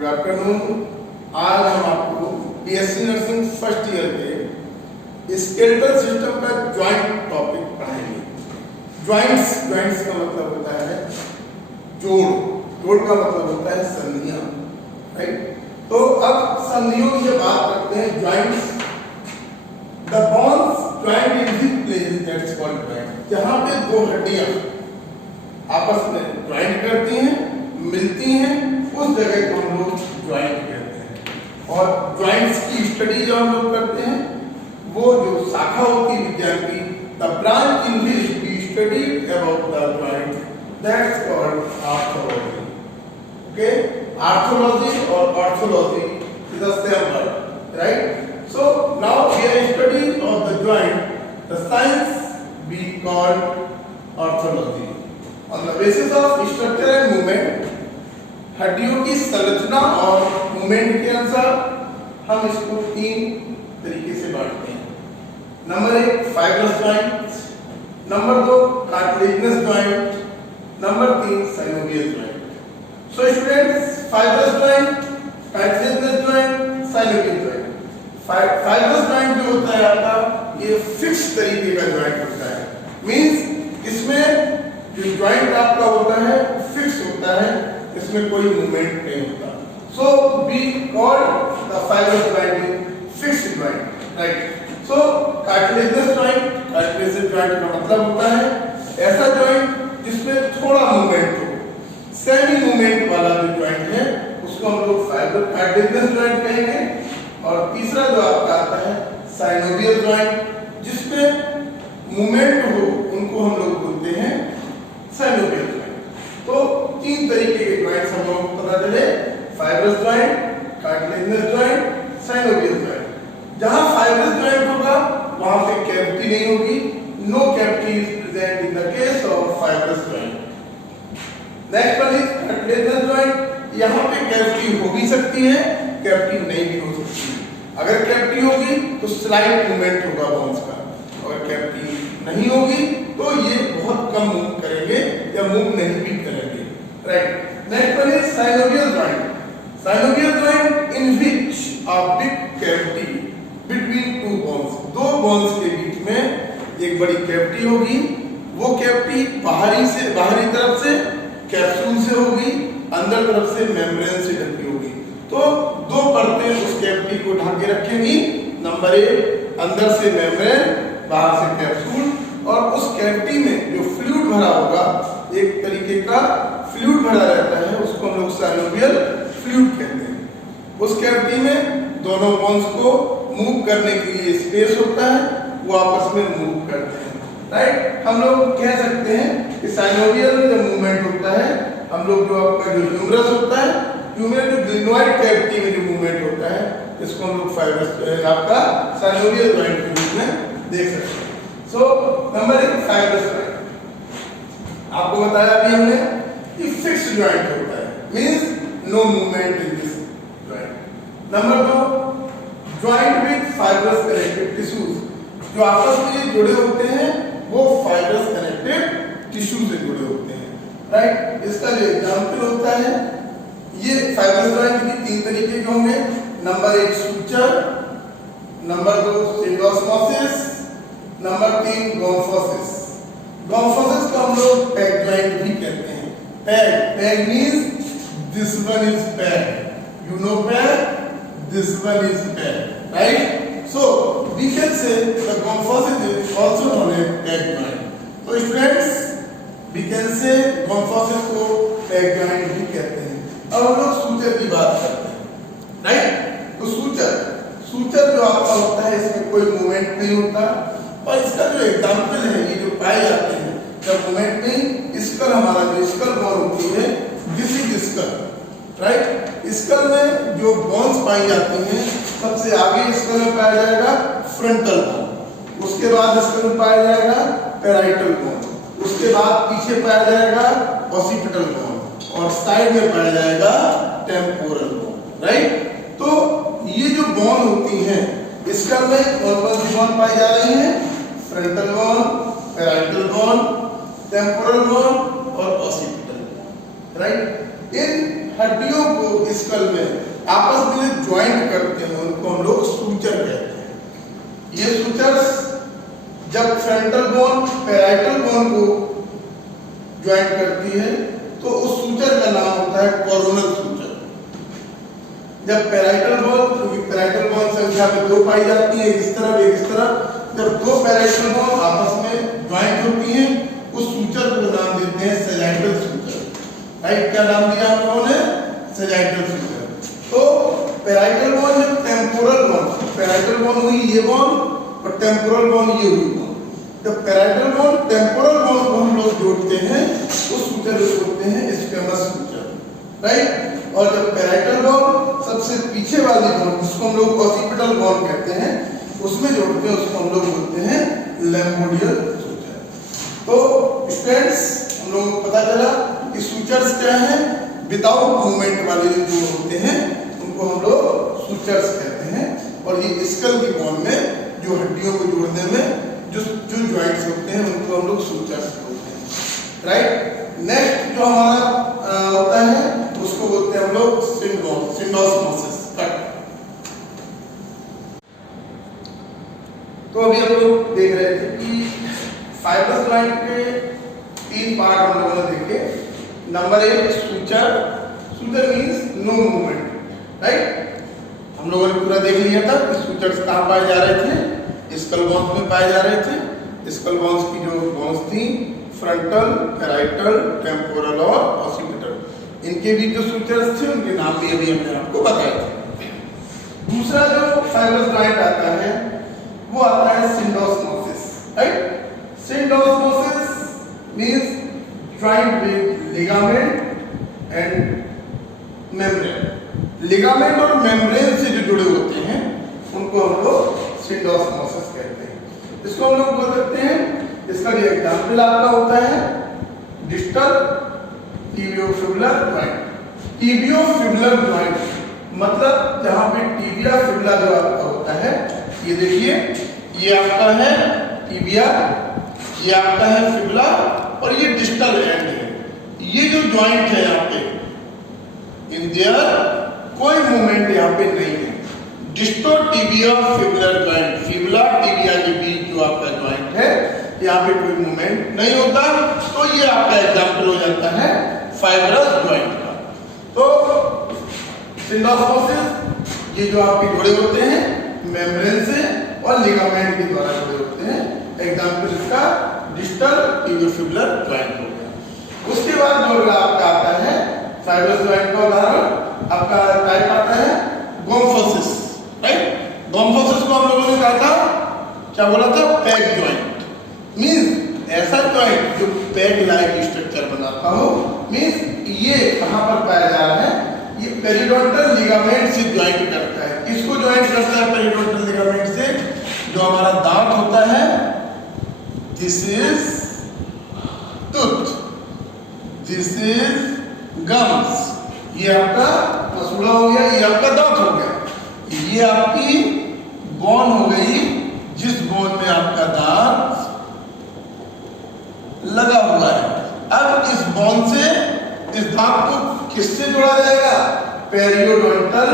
Good afternoon. आज हम आपको बीएससी नर्सिंग फर्स्ट ईयर के स्केलेटल सिस्टम का ज्वाइंट टॉपिक पढ़ाएंगे। ज्वाइंट्स का मतलब होता है जोड़ का मतलब होता है संधियां, राइट। तो अब संधियों की जब बात करते हैं joints, the bones joint in the place that's called joint, जहां पे दो हड्डियां आपस में ज्वाइंट करती हैं, मिलती हैं, उस जगह को हम लोग ज्वाइंट कहते हैं। और ज्वाइंट्स की स्टडी जो हम लोग करते हैं वो जो शाखा होती है विज्ञान की, the branch in which we study about the joint that's called arthrology. Okay, arthrology और orthology is the same word, right. So now we are studying of the joint, the science we called orthology. On the basis of structure and movement, हड्डियों की संरचना और movement के अनुसार हम इसको तीन तरीके से बांटते हैं। Number 1 fibrous joint, number 2 cartilaginous joint, number 3 synovial joint. So students, fibrous joint, cartilaginous joint, synovial joint. Fibrous joint जो होता है आपका, ये फिक्स तरीके का ज्वाइंट होता है। मींस इसमें जो ज्वाइंट आपका होता है फिक्स होता है, इसमें कोई मूवमेंट नहीं होता। So we call the fibrous joint fixed joint, right. So cartilaginous joint का मतलब होता है ऐसा ज्वाइंट जिसमें थोड़ा मूवमेंट हो, सेमी मूवमेंट वाला जो ज्वाइंट है उसको हम लोग कार्टिलेजिनस ज्वाइंट कहेंगे। और तीसरा जो आपका आता है साइनोवियल ज्वाइंट, जिसमें मूवमेंट हो, उनको हम लोग बोलते हैं साइनोवियल ज्वाइंट। तो तीन तरीके के ज्वाइंट्स हम लोगों को पता चले, fibrous joint, cartilaginous joint, synovial joint. जहां फाइब्रस ज्वाइंट होगा वहां पे कैविटी नहीं होगी, no cavity is present in the case of fibrous joint. Next one is cartilaginous joint, यहां पे कैविटी हो भी सकती है, कैविटी नहीं भी हो सकती है। अगर कैविटी होगी तो स्लाइट मूवमेंट होगा बोन्स का, अगर कैविटी नहीं होगी तो ये बहुत कम मूव करेंगे या मूव नहीं भी करेंगे, right. Next one is synovial joint. Synovial joint in which a big cavity between two bones, दो बोन्स के बीच में एक बड़ी कैविटी होगी। वो कैविटी बाहरी तरफ से कैप्सूल से होगी, अंदर तरफ से मेम्ब्रेन से ढकी होगी। तो दो परतें उस कैविटी को ढक के रखेंगी। नंबर 1 अंदर से मेम्ब्रेन, बाहर से कैप्सूल, और उस कैविटी में जो फ्लूइड भरा होगा, एक तरीके का फ्लूइड भरा रहता है, उसको हम लोग साइनोवियल फ्लूइड कहते हैं। उस कैविटी में दोनों बोन्स को मूव करने के लिए स्पेस होता है, वो आपस में मूव करते हैं, राइट। हम लोग कह सकते हैं कि साइनोवियल में जब मूवमेंट होता है, हम लोग जो आपका जो ह्यूमरस होता है, ह्यूमरस जो ग्लिनोइड कैविटी में जो मूवमेंट होता है, इसको हम लोग फाइब्रस आपका साइनोवियल ज्वाइंट के रूप में देख सकते हैं। सो नंबर 1 फाइब्रस ज्वाइंट, आपको बताया अभी हमने कि फिक्स्ड ज्वाइंट होता है, means no movement in this joint. Number 2 joint with fibrous connected tissues, जो आपस में जुड़े होते हैं वो फाइब्रस कनेक्टेड टिश्यू से जुड़े होते हैं, राइट। इसका जो एग्जांपल होता है, ये फाइब्रस ज्वाइंट के 3 तरीके के होंगे। Number 1 suture, number 2 syndesmosis, number 3 gomphosis. Gomphosis को हम लोग पैग ज्वाइंट भी कहते हैं। Peg means this one is peg, you know peg, this one is peg, right. So we can say the gomphosis is also known as peg joint. तो students, we can say gomphosis को peg joint भी कहते हैं। अब हम लोग suture की बात करते हैं, राइट। तो सूचर जो आपका होता है, इसमें कोई मूवमेंट नहीं होता, और इसका जो एग्जाम्पल है, ये जो पाए जाते हैं जब मूवमेंट नहीं, स्कल, हमारा जो स्कल बोन होती है, this is skull, right. Skull में जो बोन्स पाई जाती हैं, सबसे आगे स्कल में पाया जाएगा फ्रंटल बोन, उसके बाद स्कल में पाया जाएगा पैराइटल बोन, उसके बाद पीछे पाया जाएगा ऑसिपिटल बोन, और साइड में पाया जाएगा टेम्पोरल बोन, राइट। तो ये जो बोन होती हैं, स्कल में कौन सी बोन पाई जा रही है? Frontal bone, parietal bone, temporal bone और ऑसिपिटल बोन, राइट। इन हड्डियों को स्कल में ज्वाइंट करते हैं उनको हम लोग सूचर कहते हैं। ये सूचर्स जब फ्रंटल बोन पैराइटल बोन को ज्वाइंट करती है तो उस सूचर का नाम होता है कोरोनल सूचर। जब पैराइटल बोन, क्योंकि पैराइटल बोन संख्या में 2 पाई जाती है, इस तरफ एक इस तरफ, जब 2 पैराइटल बोन आपस में ज्वाइंट होती हैं उस सूचर को नाम देते हैं सैजिटल सूचर। राइट, क्या नाम दिया हम लोगों ने? Sagittal suture. तो पैराइटल बोन जब टेम्पोरल बोन, पैराइटल बोन हुई ये बोन और टेम्पोरल बोन ये हुई बोन, जब पैराइटल बोन टेम्पोरल बोन को हम लोग जोड़ते हैं उस सूचर को जोड़ते हैं स्क्वेमस सूचर। राइट, और जब पैराइटल बोन सबसे पीछे वाली बोन जिसको हम लोग ऑसिपिटल बोन कहते हैं उसमें जोड़ते हैं उसको हम लोग बोलते हैं लैम्बोडियल सूचर। तो स्टूडेंट्स, हम लोगों को पता चला कि सूचर्स क्या हैं? विदाउट मूवमेंट वाले जो होते हैं उनको हम लोग सूचर्स कहते हैं। और ये स्कल की बोन में जो हड्डियों को जोड़ने में जो ज्वाइंट्स होते हैं उनको हम लोग सूचर्स बोलते हैं। राइट, नेक्स्ट जो हमारा होता है उसको बोलते हैं हम लोग सिंडोस्मोसिस। तो अभी हम लोग देख रहे थे कि फाइब्रस ज्वाइंट के 3 पार्ट हम लोगों ने देखे। Number 1 suture. Suture means no movement. Right, हम लोगों ने पूरा देख लिया था कि सूचर्स कहाँ पाए जा रहे थे? स्कल बोन्स में पाए जा रहे थे। स्कल बोन्स की जो बोन्स थी फ्रंटल, पैराइटल, टेम्पोरल और ऑसिपिटल, इनके भी जो सूचर्स थे उनके नाम भी अभी हमने आपको बताए थे। दूसरा जो फाइब्रस ज्वाइंट आता है वो आता है syndesmosis. Right, syndesmosis means joint with ligament and membrane. Ligament और मेम्ब्रेन से जो जुड़े होते हैं उनको हम लोग सिंडोस्मोसिस कहते हैं। इसको हम लोग बोल सकते हैं, इसका जो एग्जाम्पल आपका होता है distal tibiofibular joint. Tibiofibular joint मतलब जहां पे टिबिया फिबुला जो आपका होता है, ये देखिए ये आपका है टिबिया, ये आपका है फिबुला और ये डिस्टल एंड है। ये जो ज्वाइंट है यहाँ पे इन देयर कोई मूवमेंट यहाँ पे नहीं है। Distal tibia fibular joint, fibula tibia के बीच जो आपका ज्वाइंट है यहाँ पे कोई मूवमेंट नहीं होता, तो ये आपका एग्जाम्पल हो जाता है फाइब्रस ज्वाइंट का। तो सिंडोस्मोसिस ये जो आपके जुड़े होते हैं मेम्ब्रेन से और लिगामेंट के द्वारा जुड़े होते हैं। एग्जाम्पल इसका डिस्टल टिबियोफिबुलर ज्वाइंट हो गया। उसके बाद जो अगला आपका आता है फाइब्रस ज्वाइंट का उदाहरण आपका टाइप आता है गोम्फोसिस। राइट, गोम्फोसिस को हम लोगों ने कहा था, क्या बोला था? Pack joint. मींस ऐसा ज्वाइंट जो पैक लाइक स्ट्रक्चर बनाता हो। मींस ये कहां पर पाया जा रहा है? ये पेरिडोंटल लिगामेंट से ज्वाइंट करता है। किसको ज्वाइंट करता है पेरिडोंटल लिगामेंट से? जो हमारा दांत होता है, this is tooth, this is gums, ये आपका मसूड़ा हो गया, ये आपका दांत हो गया, ये आपकी बोन हो गई जिस बोन में आपका दांत लगा हुआ है। अब इस बोन से इस दांत को किससे जोड़ा जाएगा? पेरियोडोंटल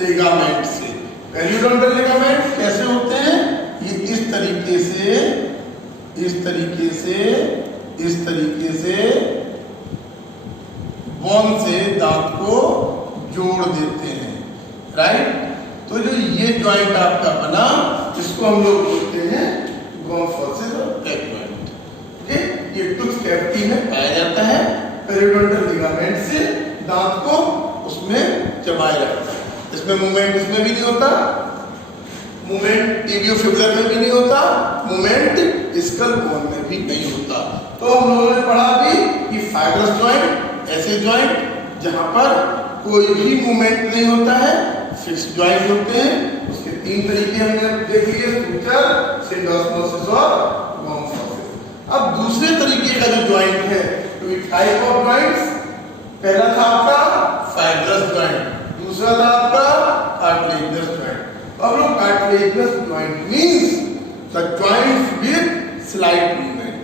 लिगामेंट से। पेरियोडोंटल लिगामेंट कैसे होते हैं? ये इस तरीके से बोन से दांत को जोड़ देते हैं। राइट, तो जो ये ज्वाइंट आपका बना इसको हम लोग बोलते हैं गोम्फोसिस और पैक ज्वाइंट। ओके, ये टूथ कैविटी में पाया जाता है। पेरियोडोंटल लिगामेंट से दांत को उसमें जमाए रखता है। इसमें मूवमेंट इसमें भी नहीं होता, मूवमेंट टिबियोफिबुलर में भी नहीं होता, मूवमेंट स्कल बोन में भी नहीं होता। तो हम लोगों ने पढ़ा भी कि फाइब्रस ज्वाइंट ऐसे ज्वाइंट जहां पर कोई भी मूवमेंट नहीं होता है, फिक्स ज्वाइंट होते हैं। उसके 3 तरीके हमने देख लिए, सूचर, सिंडोस्मोसिस और गोम्फोसिस। अब दूसरे तरीके का जो ज्वाइंट है, तो टाइप ऑफ ज्वाइंट्स, पहला था आपका फाइब्रस ज्वाइंट, दूसरा था आपका कार्टिलेजिनस ज्वाइंट। अब लोग cartilaginous joint means the joints with slight movement,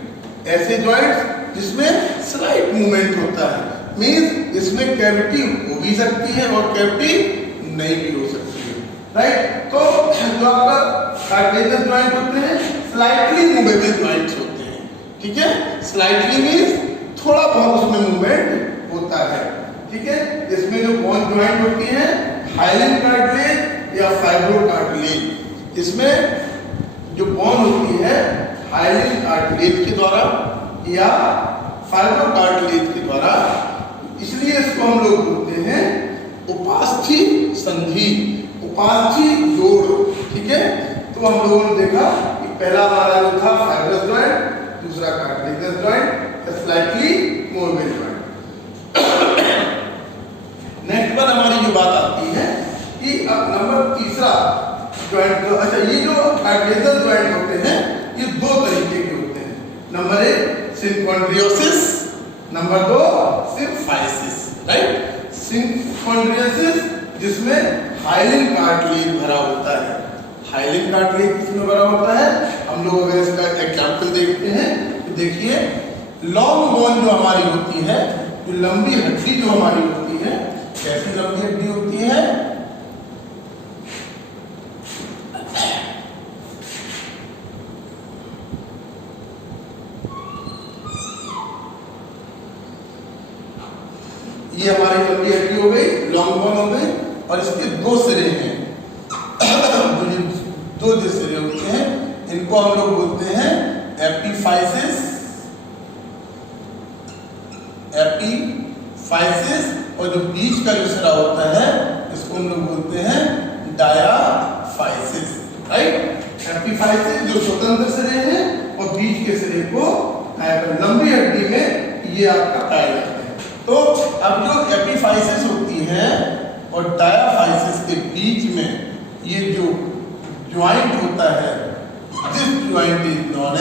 ऐसे ज्वाइंट्स जिसमें स्लाइट मूवमेंट होता है। मीन्स इसमें कैविटी हो भी सकती है और कैविटी नहीं भी हो सकती है, राइट। तो जो आपका कार्टिलेजिनस जॉइंट होते हैं स्लाइटली मूवेबल जॉइंट्स होते हैं, ठीक है। स्लाइटली मीन्स थोड़ा बहुत उसमें मूवमेंट होता है, ठीक है। इसमें जो बोन जॉइंट होती है हाइलिन कार्टिलेज या फाइब्रो कार्टिलेज, इसमें जो बोन होती है हाइलिन कार्टिलेज के द्वारा या फाइब्रो कार्टिलेज के द्वारा, इसलिए इसको हम लोग बोलते हैं उपास्थि संधि, उपास्थि जोड़, ठीक है। तो हम लोगों ने देखा कि पहला हमारा जो था फाइब्रस जॉइंट, दूसरा cartilaginous joint, slightly movable joint. Next पर हमारी जो बात आती है कि अब नंबर तीसरा जॉइंट जो, अच्छा ये जो कार्टिलेजिनस जॉइंट होते हैं ये दो तरीके के होते हैं। Number 1 synchondrosis, number 2 symphysis, right. Synchondrosis जिसमें हाइलिन कार्टिलेज भरा होता है, हाइलिन कार्टिलेज किसमें भरा होता है, हम लोग अगर इसका एग्जांपल देखते हैं तो देखिए लॉन्ग बोन जो हमारी होती है, जो लंबी हड्डी जो हमारी होती है, कैसी लंबी हड्डी होती है, ये हमारी लंबी हड्डी हो गई, लॉन्ग बोन हो गई, और इसके दो सिरे हैं दो जो सिरे होते हैं इनको हम लोग बोलते हैं एपीफाइसिस, एपीफाइसिस, और जो बीच का जो सिरा होता है इसको हम लोग बोलते हैं डायाफाइसिस, राइट। एपीफाइसिस जो स्वतंत्र सिरे हैं और बीच के सिरे को लंबी हड्डी में ये आपका पाया जाता है। तो अब जो एपीफाइसिस होती है और डायाफाइसिस के बीच में ये जो ज्वाइंट होता है, this joint is known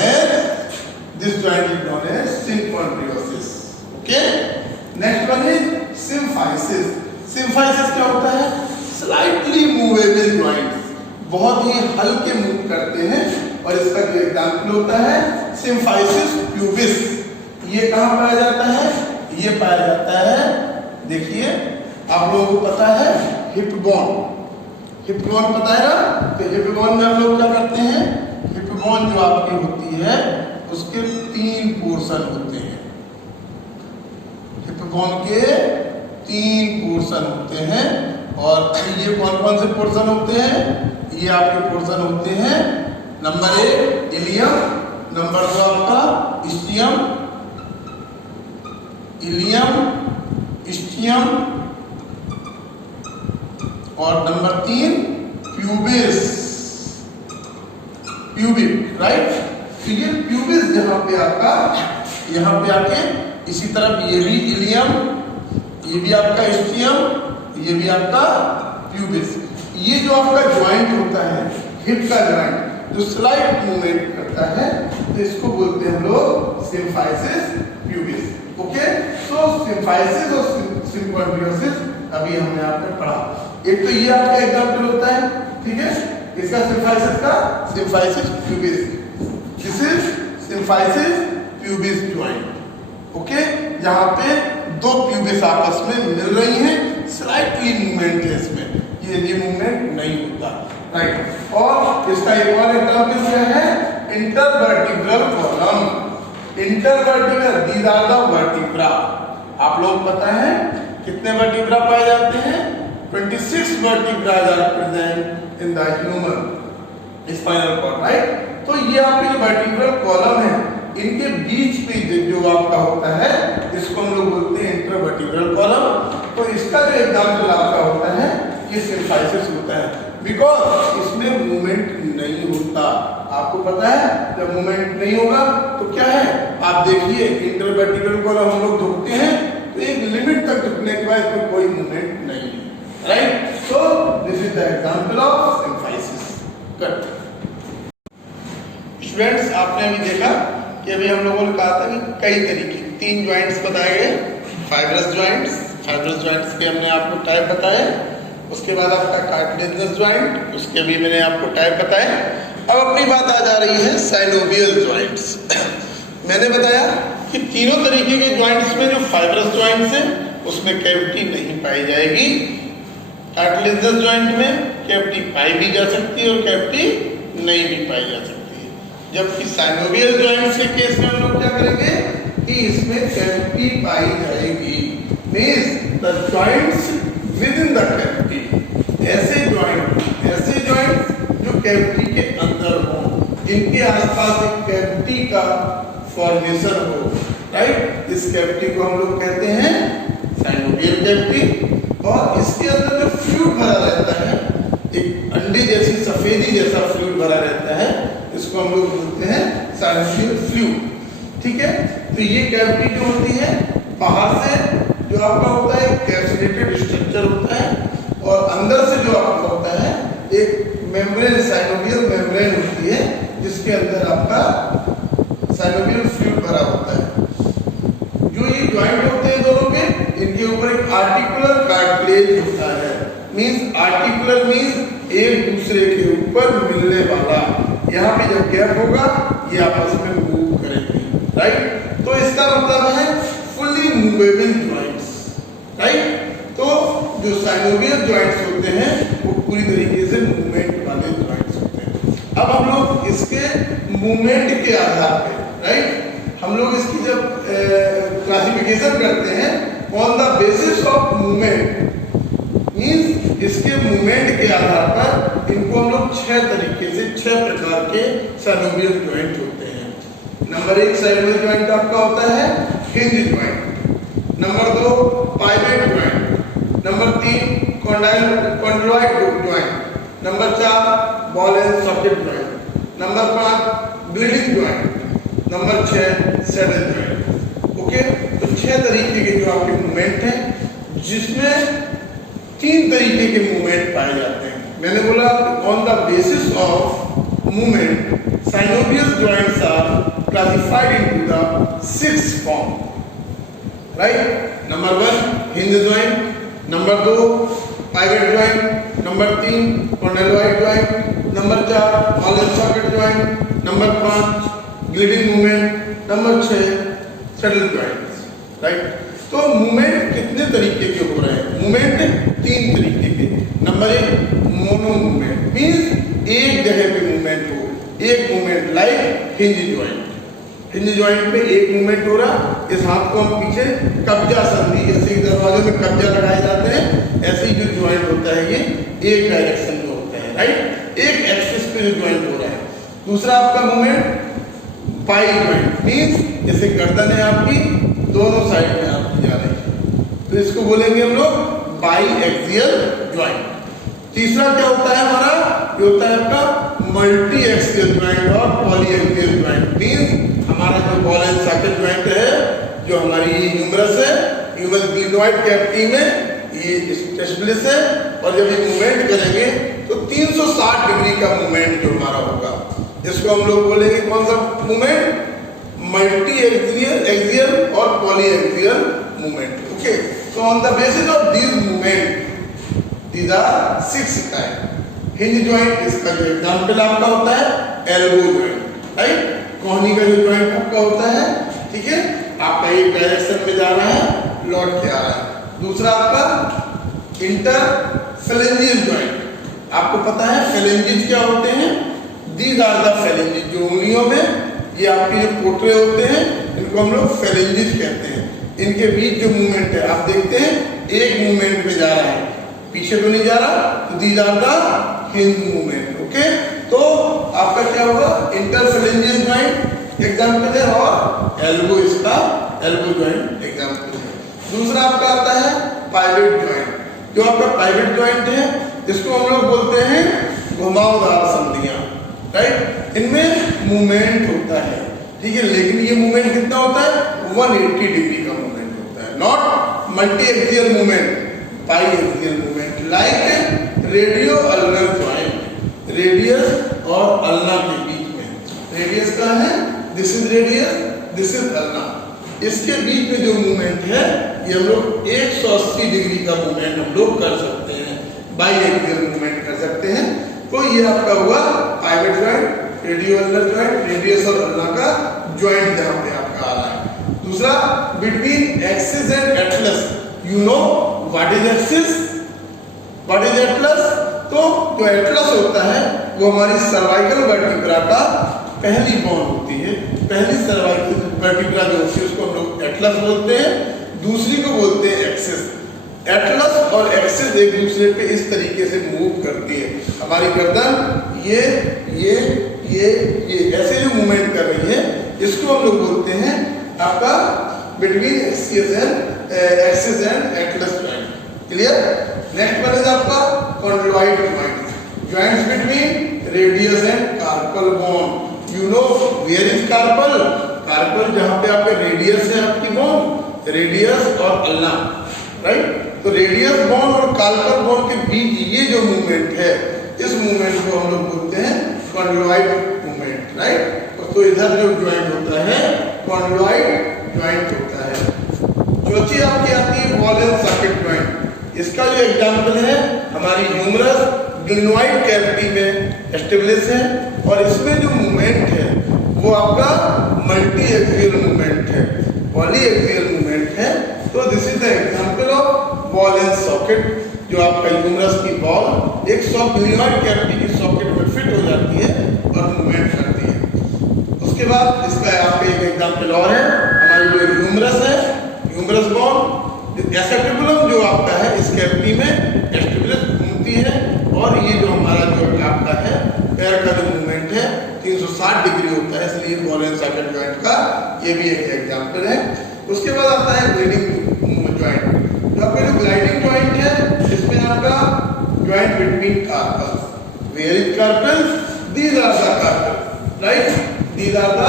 as synchondrosis, okay. Next one is symphysis. Symphysis क्या होता है, स्लाइटली मूवेबल ज्वाइंट्स, बहुत ही हल्के मूव करते हैं, और इसका जो एग्जांपल होता है सिम्फाइसिस प्यूबिस। ये कहाँ पाया जाता है, ये पाया जाता है, देखिए आप लोगों को पता है हिप बोन, हिप बोन पता है ना। तो हिप बोन में हम लोग क्या करते हैं, हिप बोन जो आपकी होती है उसके 3 पोर्शन होते हैं, हिप बोन के 3 पोर्शन होते हैं, और ये कौन कौन से पोर्शन होते हैं, ये आपके पोर्शन होते हैं नंबर 1 इलियम, नंबर 2 आपका इस्टियम, इलियम, इस्टियम, और नंबर 3 प्यूबिस, प्यूबिक, राइट। तो ये प्यूबिस जहां पे आपका, यहां पे आके इसी तरफ ये भी इलियम, ये भी आपका इस्टियम, ये भी आपका प्यूबिस। ये जो आपका ज्वाइंट होता है हिप का ज्वाइंट जो स्लाइड मूवमेंट करता है, तो इसको बोलते हैं हम लोग सिम्फाइसिस प्यूबिस, ओके। सो सिम्फाइसिस और सिनकोन्ड्रियोसिस अभी हमने आपने पढ़ा। एक तो ये आपका एग्जांपल होता है, ठीक है, इसका सिम्फाइसिस का symphysis pubis, this is symphysis pubis joint, okay. यहाँ पे 2 प्यूबिस आपस में मिल रही हैं, स्लाइटली मूवमेंट है इसमें, ये मूवमेंट नहीं होता, राइट। और इसका एक और एग्जांपल क्या है, intervertebral column, intervertebral, these are the vertebra. आप लोग पता है कितने वर्टिब्रा पाए जाते हैं, 26 vertebrae are present in the human spinal cord, right? तो ये आपके जो वर्टिब्रल कॉलम है इनके बीच पे जो आपका होता है इसको हम लोग बोलते हैं इंटरवर्टिब्रल कॉलम। तो इसका जो एग्जांपल आपका होता है ये सिम्फाइसिस होता है, बिकॉज इसमें मूवमेंट नहीं होता। आपको पता है जब मूवमेंट नहीं होगा तो क्या है, आप देखिए इंटरवर्टिब्रल कॉलम हम लोग झुकते हैं तो एक लिमिट तक झुकने के बाद इसमें कोई मूवमेंट नहीं है, right. So this is the example of symphysis. Cut students, आपने अभी देखा कि अभी हम लोगों ने कहा था कि कई तरीके 3 ज्वाइंट्स बताए गए, फाइब्रस ज्वाइंट्स, फाइब्रस ज्वाइंट्स के हमने आपको टाइप बताए, उसके बाद आपका कार्टिलेजिनस ज्वाइंट, उसके भी मैंने आपको टाइप बताए। अब अपनी बात आ जा रही है साइनोवियल ज्वाइंट्स। मैंने बताया कि तीनों तरीके के ज्वाइंट्स में जो फाइब्रस ज्वाइंट्स हैं उसमें कैविटी नहीं पाई जाएगी। कार्टिलेजनस जॉइंट में कैविटी पाई भी जा सकती है और कैविटी नहीं भी पाई जा सकती है। जबकि साइनोवियल जॉइंट के केस में हम लोग क्या करेंगे कि इसमें कैविटी पाई जाएगी, means the joints with in the cavity. ऐसे जॉइंट जो कैविटी के अंदर हो, इनके आसपास एक कैविटी का फॉर्मेशन हो, राइट, इस कैविटी को हम लोग कहते हैं साइनोवियल कैविटी। और इसके अंदर जो फ्लूइड भरा रहता है, एक अंडे जैसी सफेदी जैसा फ्लूइड भरा रहता है, इसको हम लोग बोलते हैं साइनोवियल फ्लूइड। ठीक है, तो ये कैविटी जो होती है बाहर से जो आपका होता है कैप्सुलेटेड स्ट्रक्चर होता है, और अंदर से जो आपका होता है एक मेम्ब्रेन, साइनोवियल मेम्ब्रेन होती है, जिसके अंदर आपका साइनोवियल फ्लूइड भरा होता है। जो ये जॉइंट होते हैं दोनों के, इनके ऊपर एक आर्टिकुलर कार्टिलेज होता है। मींस आर्टिकुलर मींस एक दूसरे के ऊपर मिलने वाला। यहाँ पे जब गैप होगा ये आपस में मूव करेंगे, राइट। तो इसका मतलब है फुल्ली मूवेबल जॉइंट्स, राइट। तो जो साइनोवियल जॉइंट्स होते हैं वो पूरी तरीके से मूवमेंट वाले जॉइंट्स होते हैं। अब हम लोग इसके मूवमेंट के आधार पे, राइट, हम लोग इसकी जब क्लासिफिकेशन करते हैं on the basis of movement, means इसके मूवमेंट के आधार पर इनको हम लोग 6 तरीके से 6 प्रकार के साइनोवियल जॉइंट होते हैं। नंबर 1 साइनोवियल जॉइंट आपका होता है hinge joint, number 2 pivot joint, number 3 condyloid joint, number 4 ball and socket joint, number 5 gliding joint, number 6 saddle joint. Okay, तो 6 तरीके के जो आपके मूवमेंट हैं, जिसमें 3 तरीके के मूवमेंट पाए जाते हैं। मैंने बोला on the basis of movement synovial joints are classified into the 6 form, right. Number 1 hinge joint, number 2 pivot joint, number 3 condyloid joint, number 4 ball and socket joint, number 5 gliding movement, number 6 saddle joints, right. तो movement कितने तरीके के हो रहे हैं? Movement 3 तरीके के। Number 1 mono movement, means एक जगह पे मूवमेंट हो, एक movement like hinge joint. Hinge joint में एक मूवमेंट हो रहा, इस हाथ को हम पीछे कब्जा संधि, जैसे कि दरवाजे में कब्जा लगाए जाते हैं, ऐसे ही जो जॉइंट होता है ये एक डायरेक्शन में होता है, राइट, एक एक्सिस पे जो जॉइंट हो रहा है। दूसरा आपका मूवमेंट पाई जॉइंट, मींस जैसे गर्दन है आपकी दोनों साइड में आपकी जा रही है, तो इसको बोलेंगे हम लोग बाई एक्सियल जॉइंट। तीसरा क्या होता है हमारा? ये होता है आपका मल्टी एक्सियल जॉइंट और पॉली एक्सियल जॉइंट। मींस हमारा जो बॉल एंड सॉकेट जॉइंट है, जो हमारी ह्यूमरस है, ह्यूमरस ग्लिनोइड कैविटी में ये स्पेशलिस्ट है, और जब ये मूवमेंट करेंगे तो 360 डिग्री का मूवमेंट जो हमारा होगा, जिसको हम लोग बोलेंगे कौन सा मूवमेंट? मल्टी एक्सियल और poly axial movement. Okay, so on the basis of this movement these are 6 type. Hinge joint, इसका जो एग्जांपल आपका होता है एल्बो जॉइंट, राइट। कोहनी का जो जॉइंट आपका होता है, ठीक है, आपका एक डायरेक्शन में जा रहा है, लौट के आ रहा है। दूसरा आपका इंटरफेलेंजियल जॉइंट। आपको पता है फेलेंजिज क्या होते हैं? दीज आर द फेलेंजिज, जो उंगलियों में ये आपके जो पोटरे होते हैं, इनको हम लोग फेलेंजिज कहते हैं। इनके बीच जो मूवमेंट है, आप देखते हैं एक मूवमेंट में जा रहा है, पीछे तो नहीं जा रहा, तो these are the hinge movement. Okay, तो आपका क्या होगा? इंटरफेलेंजियल जॉइंट एग्जांपल है, और एल्बो इसका एल्बो जॉइंट एग्जांपल है। दूसरा आपका आता है पाइवेट जॉइंट। जो आपका पाइवेट जॉइंट है, इसको हम लोग बोलते हैं घुमावदार संधियां, राइट। इनमें मूवमेंट होता है, ठीक है, लेकिन ये मूवमेंट कितना होता है? 180 डिग्री का मूवमेंट होता है, not multi axial movement, pi axial movement, like radio ulnar joint. Radius और अल्ना के बीच में, रेडियस कहाँ है? This is radius, this is ulna. इसके बीच में जो मूवमेंट है, ये हम लोग 180 डिग्री का मूवमेंट हम लोग कर सकते हैं, बाई एक्सियल मूवमेंट कर सकते हैं। तो ये आपका हुआ pivot joint, radio ulnar joint, radius और अल्ना का जॉइंट जहां पे आपका आ रहा है। दूसरा between axis and atlas, you know what is axis, what is atlas? तो जो एटलस होता है वो हमारी सर्वाइकल वर्टिब्रा का पहली बोन होती है, पहली सर्वाइकल वर्टिब्रा जो होती है उसको हम लोग एटलस बोलते हैं, दूसरी को बोलते हैं एक्सिस। एटलस और एक्सिस एक दूसरे पे इस तरीके से मूव करती है। हमारी गर्दन ये ऐसे जो मूवमेंट कर रही है इसको हम लोग बोलते हैं आपका between axis and atlas joint. Clear? Next one is आपका condyloid joint, joints between radius and carpal bone. You know where is carpal? Carpal जहां पे आपका रेडियस है आपकी बोन, रेडियस और अल्ना, राइट? तो रेडियस बोन और कार्पल बोन के बीच ये जो मूवमेंट है इस मूवमेंट को हम लोग बोलते हैं कॉन्ड्रोइड मूवमेंट, राइट? तो इधर जो जॉइंट होता है कॉन्ड्रोइड जॉइंट होता है। चौथी आपकी आती है बॉल एंड सॉकेट जॉइंट। इसका जो एग्जांपल है हमारी ह्यूमरस ग्लिनोइड कैविटी में एस्टेब्लिश है और इसमें जो मूवमेंट है वो आपका मल्टी एक्सियल मूवमेंट है, पॉली एक्सियल मूवमेंट है। तो this is the example of ball and socket. जो आपका ह्यूमरस की बॉल एक ग्लिनोइड कैविटी की सॉकेट में फिट हो जाती है और मूवमेंट करती है। उसके बाद इसका आपका एक एग्जांपल और है, हमारी जो ह्यूमरस है, ह्यूमरस बॉल एसेप्टिकुलम जो आपका है इस कैविटी में एस्टेब्लिश घूमती है और ये जो हमारा जो आपका है पैर का जो मूवमेंट है 360 डिग्री होता है, इसलिए बॉल एंड सॉकेट जॉइंट का ये भी एक एग्जांपल है। उसके बाद आता है ग्लाइडिंग जॉइंट। जो आपका जो ग्लाइडिंग जॉइंट है इसमें आपका joint between carpals. Where is carpals? These are the carpals, right? These are the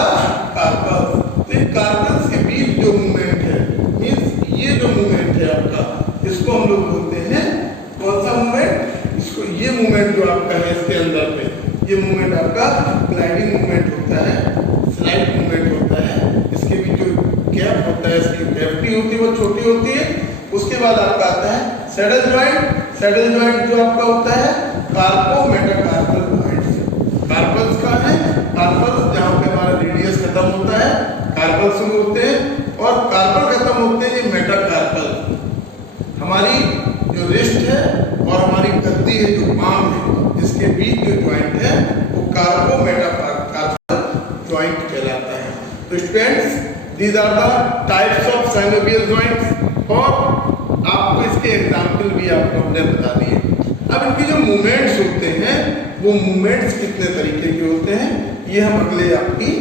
carpals. तो इन कार्पल्स के बीच जो मूवमेंट है मींस ये जो मूवमेंट है आपका इसको हम लोग बोलते हैं कौन सा मूवमेंट? इसको ये मूवमेंट जो आपका है इसके अंदर पे ये मूवमेंट आपका ग्लाइडिंग मूवमेंट होता है, स्लाइड मूवमेंट होता है। इसके बीच जो गैप होता है, इसकी कैविटी होती है वो छोटी होती है। उसके बाद आपका आता है सैडल जॉइंट। सैडल जॉइंट जो आपका होता है कार्पो मेटाकार्पल जॉइंट। कार्पल्स का है, कार्पल्स जहां पे हमारा रेडियस खत्म होता है कार्पल शुरू होते हैं और कार्पल खत्म होते हैं ये मेटाकार्पल। हमारी जो रिस्ट है और हमारी गद्दी है जो पाम है इसके बीच जो जॉइंट है वो कार्पो मेटाकार्पल जॉइंट कहलाता है। तो students these are the types of synovial joints और आपको इसके एग्जाम्पल भी आपको हमने बता दिए। अब इनकी जो मूवमेंट्स होते हैं वो मूवमेंट्स कितने तरीके के होते हैं ये हम अगले आपकी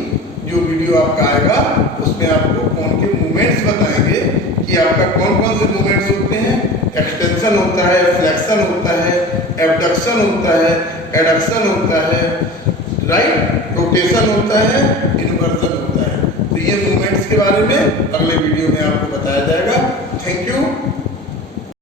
जो वीडियो आपका आएगा उसमें आपको कौन के मूवमेंट्स बताएंगे कि आपका कौन कौन से मूवमेंट्स होते हैं। एक्सटेंशन होता है, फ्लेक्शन होता है, एबडक्शन होता है, एडक्शन होता है, राइट, रोटेशन होता है, इन्वर्जन